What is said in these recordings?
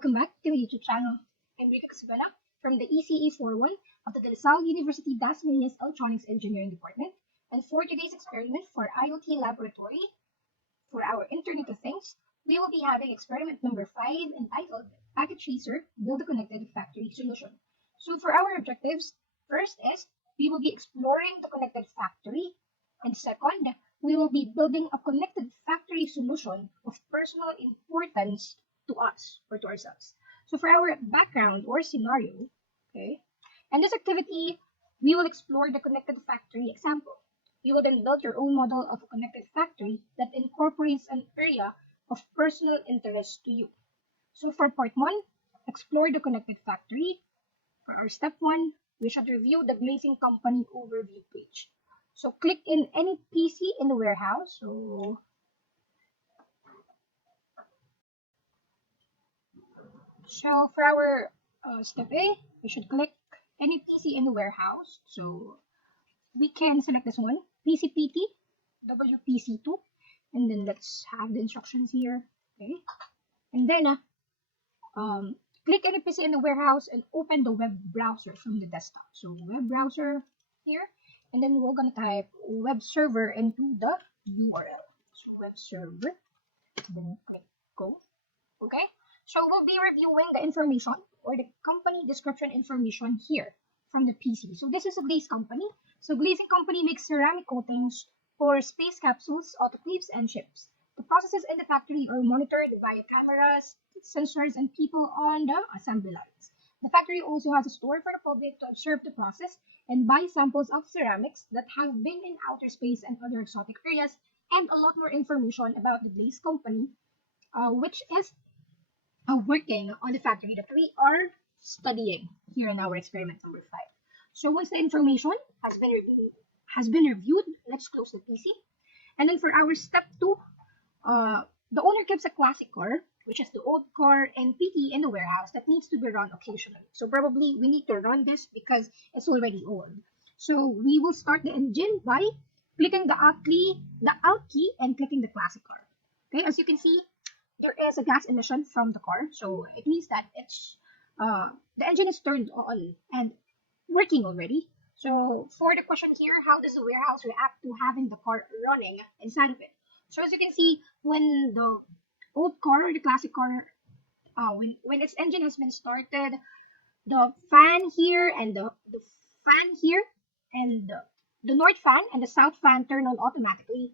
Welcome back to the YouTube channel. I'm Rika Casabana from the ECE 41 of the De La Salle University Dasmanias Electronics Engineering Department. And for today's experiment for I.O.T laboratory, for our Internet of Things, we will be having experiment number 5 entitled Packet Tracer Build a Connected Factory Solution. So for our objectives, first is we will be exploring the connected factory, and second, we will be building a connected factory solution of personal importance to us or to ourselves. So for our background or scenario, okay, and this activity, we will explore the connected factory example. You will then build your own model of a connected factory that incorporates an area of personal interest to you. So for part 1, explore the connected factory. For our step 1, we should review the glazing company overview page. So click in any PC in the warehouse. So for our step A, we should click any PC in the warehouse. So we can select this one, PCPT, WPC2, and then let's have the instructions here. Okay, and then click any PC in the warehouse and open the web browser from the desktop. So web browser here, and then we're gonna type web server into the URL. So web server, then click go. Okay, so we'll be reviewing the information or the company description information here from the PC. So this is a glaze company. So glazing company makes ceramic coatings for space capsules, autoclaves, and ships. The processes in the factory are monitored via cameras, sensors, and people on the assembly lines. The factory also has a store for the public to observe the process and buy samples of ceramics that have been in outer space and other exotic areas, and a lot more information about the glaze company, which is working on the factory that we are studying here in our experiment number 5. So once the information has been reviewed, let's close the PC. And then for our step 2, the owner keeps a classic car, which is the old car and PT in the warehouse that needs to be run occasionally. So probably we need to run this because it's already old. So we will start the engine by clicking the out key and clicking the classic car. Okay, as you can see, there is a gas emission from the car, so it means that it's the engine is turned on and working already. So for the question here, how does the warehouse react to having the car running inside of it? So as you can see, when the old car or the classic car, when its engine has been started, the fan here and the fan here and the north fan and the south fan turn on automatically.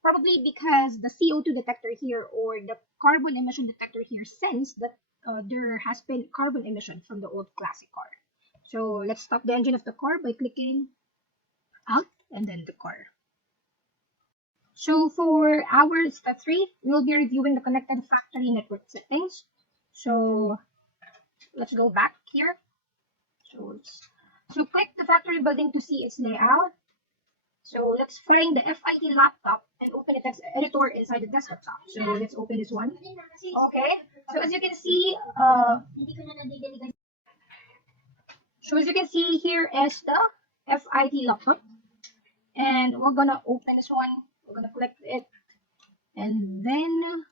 Probably because the CO2 detector here or the carbon emission detector here sensed that there has been carbon emission from the old classic car. So let's stop the engine of the car by clicking out and then the car. So for our step 3, we'll be reviewing the connected factory network settings. So let's go back here. So click the factory building to see its layout. So let's find the FIT laptop and open the text editor inside the desktop. So let's open this one. Okay. So as you can see, here is the FIT laptop, and we're gonna open this one. We're gonna click it, and then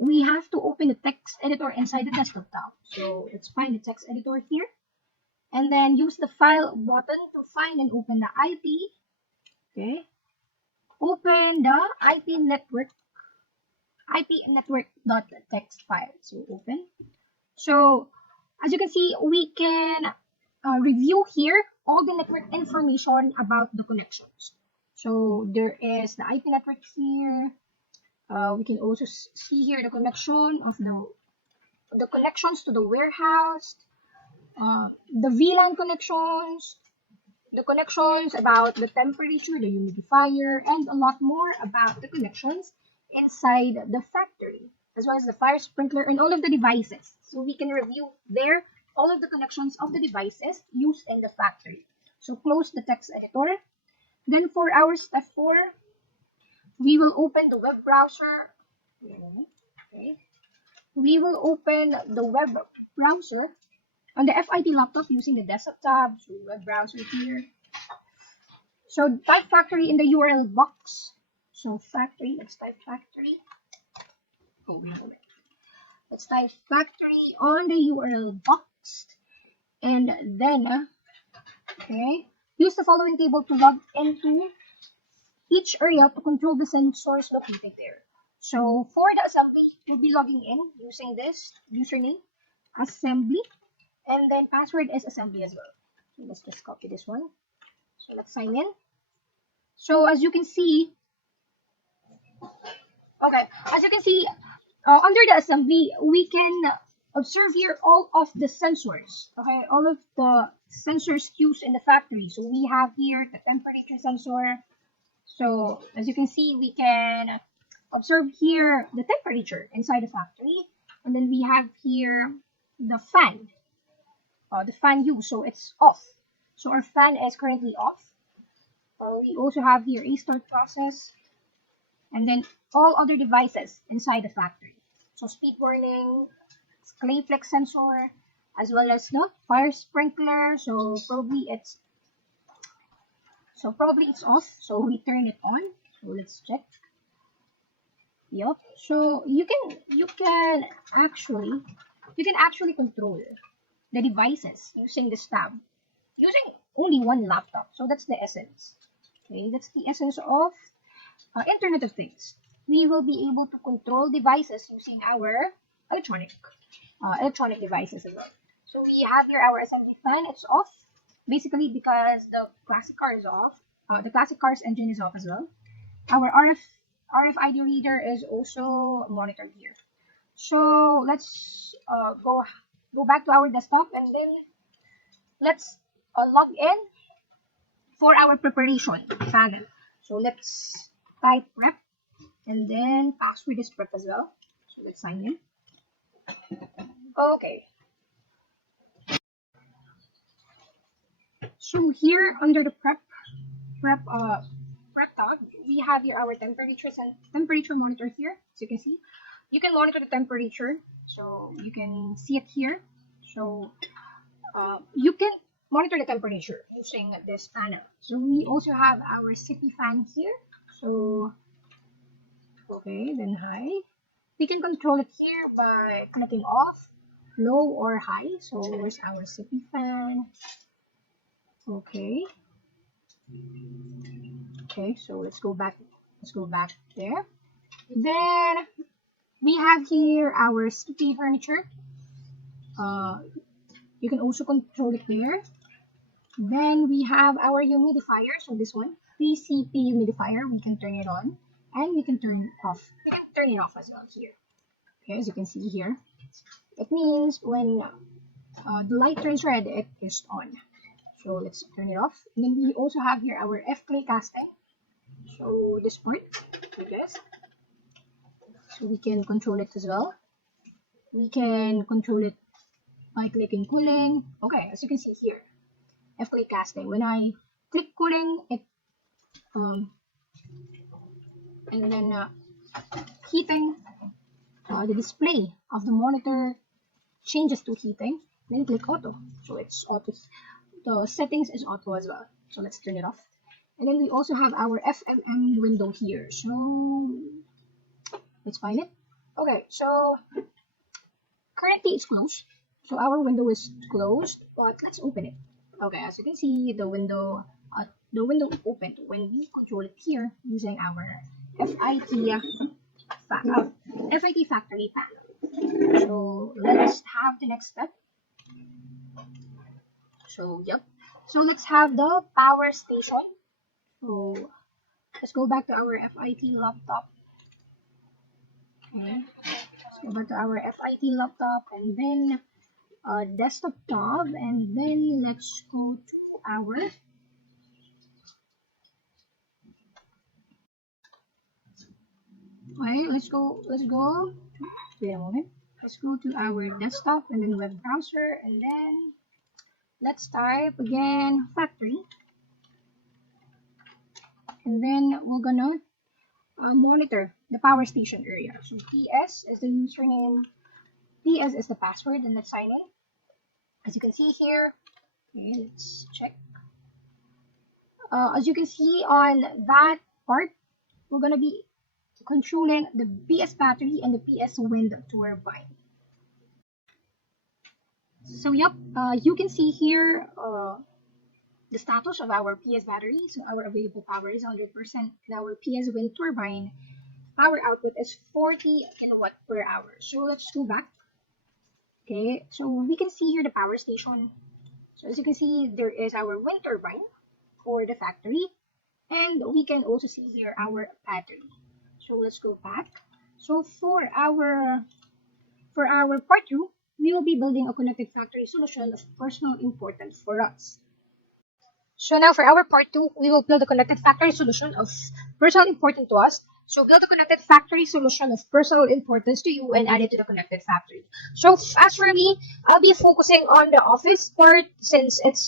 we have to open the text editor inside the desktop tab. So let's find the text editor here, and then use the file button to find and open the IP. Okay. Open the IP network.txt file. So open. So as you can see, we can review here all the network information about the connections. So there is the IP network here. We can also see here the connection of the connections to the warehouse, the VLAN connections, the connections about the temperature, the humidifier, and a lot more about the connections inside the factory, as well as the fire sprinkler and all of the devices. So we can review there all of the connections of the devices used in the factory. So close the text editor. Then for our step 4, we will open the web browser. Okay. We will open the web browser on the FIT laptop using the desktop tab. So web browser here. So type factory in the URL box. So factory, let's type factory. Oh, wait. let's type factory on the URL box, and then okay, use the following table to log into each area to control the sensors located there. So for the assembly, we'll be logging in using this username, assembly, and then password is assembly as well. So let's just copy this one. So let's sign in. So as you can see, okay, as you can see, under the assembly, we can observe here all of the sensors, okay, all of the sensors used in the factory. So we have here the temperature sensor. So as you can see, we can observe here the temperature inside the factory, and then we have here the fan use, so it's off. So our fan is currently off. We also have here a start process, and then all other devices inside the factory. So speed warning, clay flex sensor, as well as the fire sprinkler. So probably it's off. So we turn it on. So let's check. Yep. So you can actually control the devices using this tab, using only one laptop. So that's the essence. Okay, that's the essence of Internet of Things. We will be able to control devices using our electronic devices as well. So we have here our assembly fan. It's off, basically because the classic car is off. The classic car's engine is off as well. Our RFID reader is also monitored here. So let's go back to our desktop, and then let's log in for our preparation panel. So let's type prep, and then password is prep as well. So let's sign in. Okay. So here under the prep tab, we have here our temperature monitor here. As you can see, you can monitor the temperature, so you can see it here. So you can monitor the temperature using this panel. So we also have our city fan here. So okay, then high. We can control it here by clicking off, low or high. So where's our city fan? Okay. Okay, so let's go back there. Then we have here our sticky furniture. You can also control it there. Then we have our humidifier. So this one, PCP humidifier, we can turn it on and we can turn it off. We can turn it off as well here. Okay, as you can see here, it means when the light turns red, it is on. So let's turn it off. And then we also have here our F-clay casting. So this part, I guess. So we can control it as well. We can control it by clicking cooling. Okay, as you can see here, F-clay casting. When I click cooling, it and then heating, the display of the monitor changes to heating. Then click auto. So it's auto. The settings is auto as well. So let's turn it off. And then we also have our FMM window here. So let's find it. Okay, so currently it's closed. So our window is closed, but let's open it. Okay, as you can see, the window opened when we control it here using our FIT factory panel. So let's have the next step. So yep. So let's have the power station. So let's go back to our FIT laptop. Okay. Let's go back to our FIT laptop, and then desktop tab, and then let's go to our let's go wait a moment. Let's go to our desktop and then web browser, and then let's type again factory, and then we're gonna monitor the power station area. So PS is the username, PS is the password, and let's sign in. As you can see here, okay, let's check. As you can see on that part, we're gonna be controlling the PS battery and the PS wind turbine. So yep, you can see here the status of our PS battery. So our available power is 100%, and our PS wind turbine power output is 40 kilowatt per hour. So let's go back. Okay, so we can see here the power station. So as you can see, there is our wind turbine for the factory, and we can also see here our battery. So let's go back. So for our part two, we will be building a connected factory solution of personal importance for us. So now for our part two, we will build a connected factory solution of personal importance to us. So build a connected factory solution of personal importance to you and add it to the connected factory. So as for me, I'll be focusing on the office part since it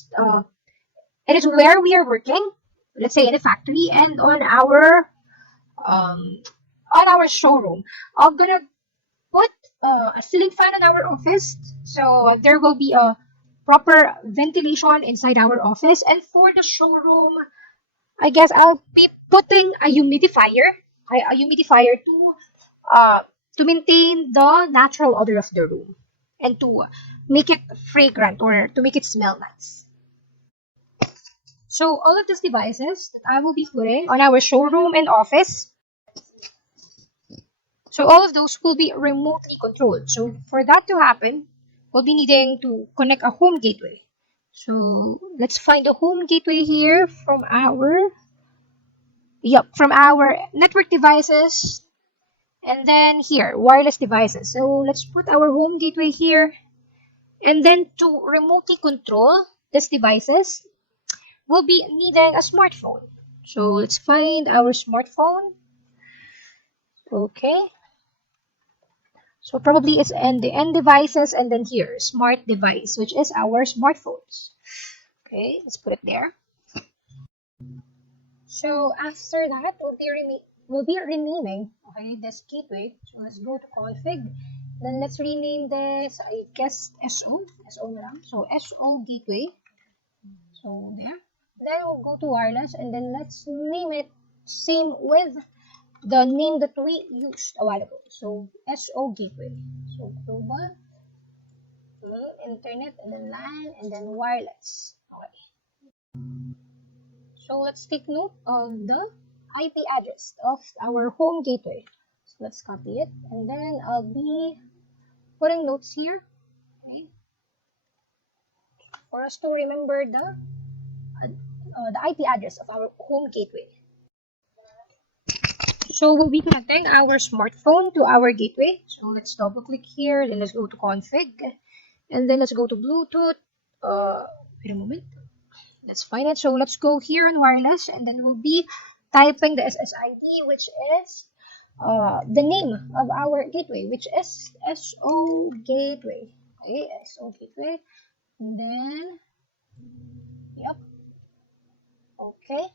is where we are working. Let's say in a factory and um on our showroom. I'm gonna put a ceiling fan in our office, so there will be a proper ventilation inside our office. And for the showroom, I guess I'll be putting a humidifier, uh, to maintain the natural odor of the room and to make it fragrant or to make it smell nice. So all of these devices that I will be putting on our showroom and office, so all of those will be remotely controlled. So for that to happen, we'll be needing to connect a home gateway. So let's find a home gateway here from our network devices, and then here wireless devices. So let's put our home gateway here, and then to remotely control these devices, we'll be needing a smartphone. So let's find our smartphone. Okay. So probably it's the end devices, and then here, smart device, which is our smartphones. Okay, let's put it there. So after that, we'll be renaming, okay, this gateway. So let's go to config. Then let's rename this, I guess, SO na lang. So SO gateway. So there. Then we'll go to wireless, and then let's name it same with the name that we used a while ago. So SO gateway. So global, internet, and then LAN, and then wireless. Okay. So let's take note of the IP address of our home gateway. So let's copy it, and then I'll be putting notes here, okay, for us to remember the IP address of our home gateway. So we'll be connecting our smartphone to our gateway. So let's double click here, then let's go to config, and then let's go to Bluetooth. Wait a moment. Let's find it. So let's go here on wireless, and then we'll be typing the SSID, which is the name of our gateway, which is SO gateway. Okay, SO gateway. And then, yep. Okay.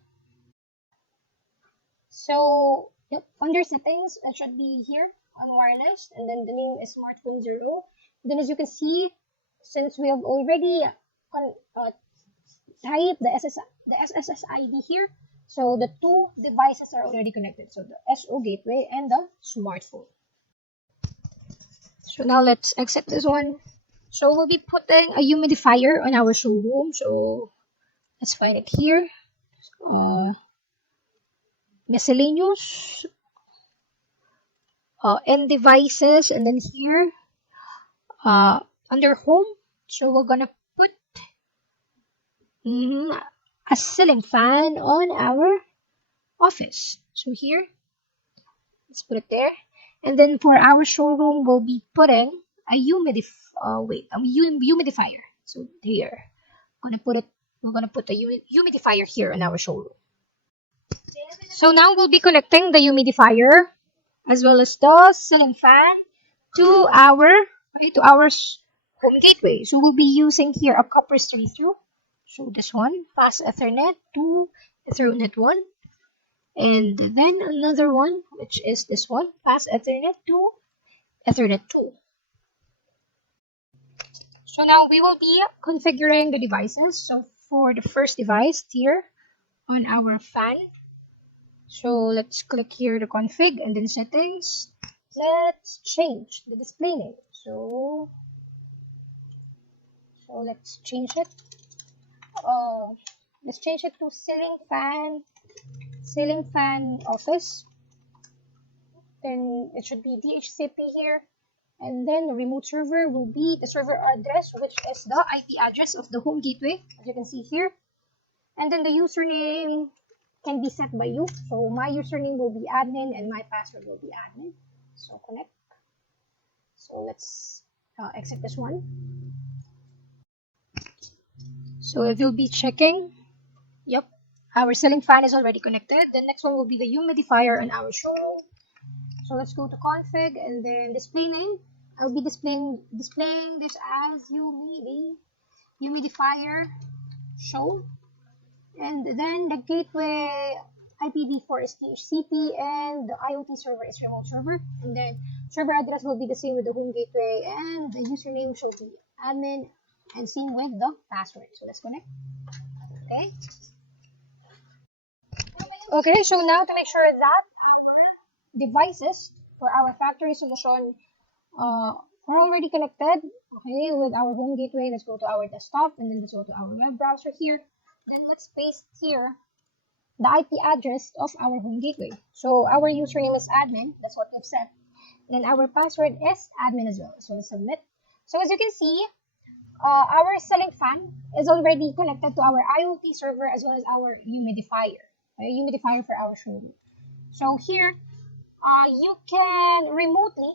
So, yep, under settings, it should be here on wireless, and then the name is smartphone 0. Then as you can see, since we have already type the SSID here. So the two devices are already connected. So the SO gateway and the smartphone. So now let's exit this one. So we'll be putting a humidifier on our showroom. So let's find it here. Miscellaneous end devices, and then here under home. So we're gonna put a ceiling fan on our office. So here, let's put it there. And then for our showroom, we'll be putting a humidifier. So here, we're gonna put a humidifier here in our showroom. So now we'll be connecting the humidifier as well as the ceiling fan to our home gateway. So we'll be using here a copper straight through. So this one, fast Ethernet to Ethernet 1. And then another one, which is this one, fast Ethernet to Ethernet 2. So now we will be configuring the devices. So for the first device here on our fan, so let's click here the config and then settings. Let's change the display name. So So let's change it. Let's change it to ceiling fan office. Then it should be DHCP here. And then the remote server will be the server address, which is the IP address of the home gateway, as you can see here. And then the username can be set by you. So my username will be admin and my password will be admin. So connect. So let's exit this one. So it will be checking. Yep, our ceiling fan is already connected. The next one will be the humidifier on our showroom. So let's go to config and then display name. I'll be displaying this as humidifier show. And then the gateway IPv4 is DHCP and the I.O.T server is remote server. And then server address will be the same with the home gateway and the username should be admin and same with the password. So let's connect. Okay. Okay, so now to make sure that our devices for our factory solution are already connected, okay, with our home gateway. Let's go to our desktop and then let's go to our web browser here. Then let's paste here the IP address of our home gateway. So our username is admin, that's what we've set. Then our password is admin as well. So let's submit. So as you can see, our ceiling fan is already connected to our I.O.T server as well as our humidifier. Humidifier for our showroom. So here, you can remotely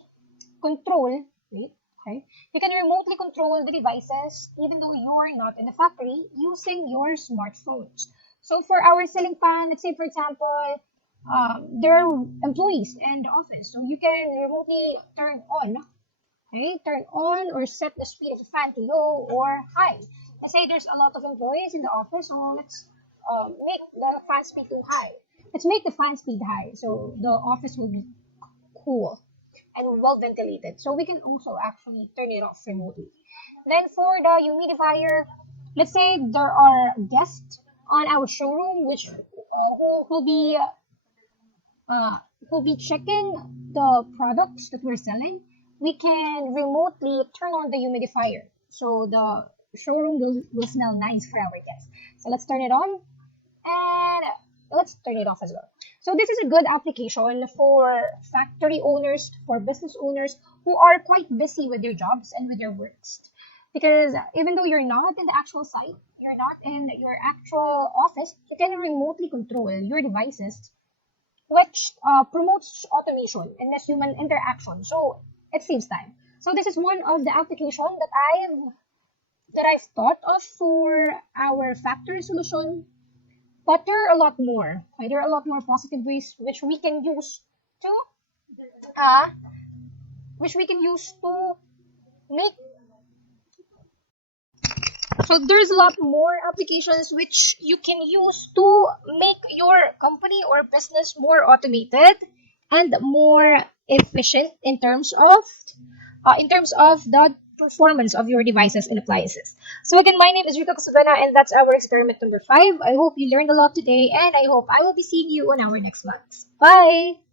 control, you can remotely control the devices even though you're not in the factory using your smartphones. So for our ceiling fan, let's say for example, there are employees in the office, so you can remotely turn on or set the speed of the fan to low or high. Let's say there's a lot of employees in the office, so let's make the fan speed too high. Let's make the fan speed high so the office will be cool and well ventilated. So we can also actually turn it off remotely. Then for the humidifier, let's say there are guests on our showroom which who will be checking the products that we're selling. We can remotely turn on the humidifier so the showroom will smell nice for our guests. So let's turn it on and let's turn it off as well. So this is a good application for factory owners, for business owners who are quite busy with their jobs and with their works. Because even though you're not in the actual site, you're not in your actual office, you can remotely control your devices, which promotes automation and less human interaction. So it saves time. So this is one of the applications that I've thought of for our factory solution. But there are a lot more. Okay? There are a lot more positive ways which we can use to make. So there's a lot more applications which you can use to make your company or business more automated and more efficient in terms of the performance of your devices and appliances. So again, my name is Rika Cosabena and that's our experiment number 5. I hope you learned a lot today and I hope I will be seeing you on our next month. Bye!